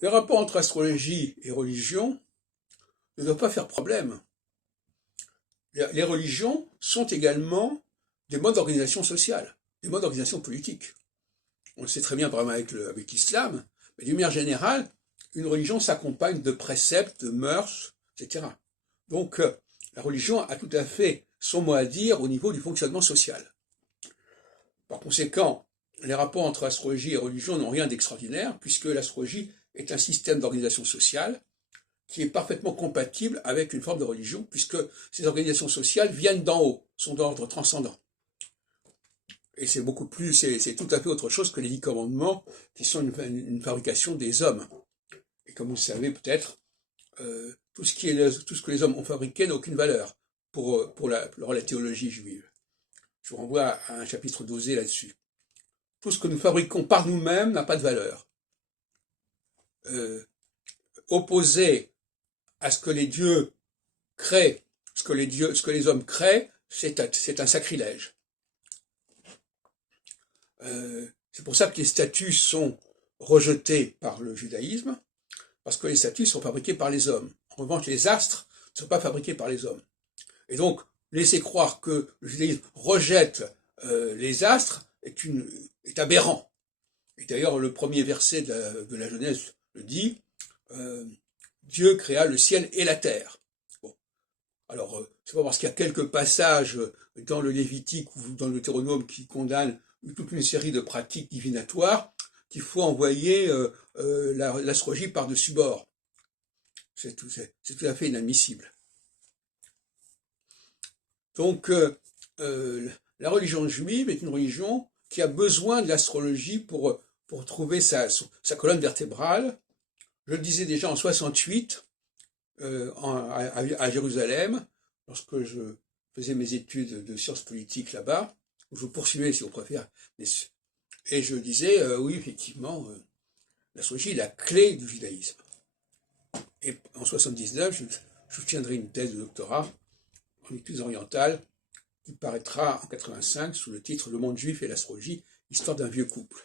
Les rapports entre astrologie et religion ne doivent pas faire problème. Les religions sont également des modes d'organisation sociale, des modes d'organisation politique. On le sait très bien, par exemple, avec l'islam, mais d'une manière générale, une religion s'accompagne de préceptes, de mœurs, etc. Donc, la religion a tout à fait son mot à dire au niveau du fonctionnement social. Par conséquent, les rapports entre astrologie et religion n'ont rien d'extraordinaire, puisque l'astrologie est un système d'organisation sociale qui est parfaitement compatible avec une forme de religion, puisque ces organisations sociales viennent d'en haut, sont d'ordre transcendant. Et c'est beaucoup plus, c'est tout à fait autre chose que les 10 commandements, qui sont une fabrication des hommes. Et comme vous le savez peut-être, tout ce que les hommes ont fabriqué n'a aucune valeur pour la théologie juive. Je vous renvoie à un chapitre d'Osée là-dessus. Tout ce que nous fabriquons par nous-mêmes n'a pas de valeur. Opposé à ce que les dieux créent, ce que les hommes créent, c'est un sacrilège. C'est pour ça que les statues sont rejetées par le judaïsme, parce que les statues sont fabriquées par les hommes. En revanche, les astres ne sont pas fabriqués par les hommes. Et donc, laisser croire que le judaïsme rejette les astres est aberrant. Et d'ailleurs, le premier verset de la Genèse le dit, Dieu créa le ciel et la terre. Bon. Alors, c'est pas parce qu'il y a quelques passages dans le Lévitique ou dans le Deutéronome qui condamnent toute une série de pratiques divinatoires qu'il faut envoyer l'astrologie par-dessus bord. C'est tout à fait inadmissible. Donc, la religion juive est une religion qui a besoin de l'astrologie pour trouver sa colonne vertébrale. Je le disais déjà en 68, à Jérusalem, lorsque je faisais mes études de sciences politiques là-bas, ou je poursuivais si on préfère, et je disais, oui, effectivement, l'astrologie est la clé du judaïsme. Et en 79, je soutiendrai une thèse de doctorat en études orientales qui paraîtra en 85 sous le titre « Le monde juif et l'astrologie, histoire d'un vieux couple ».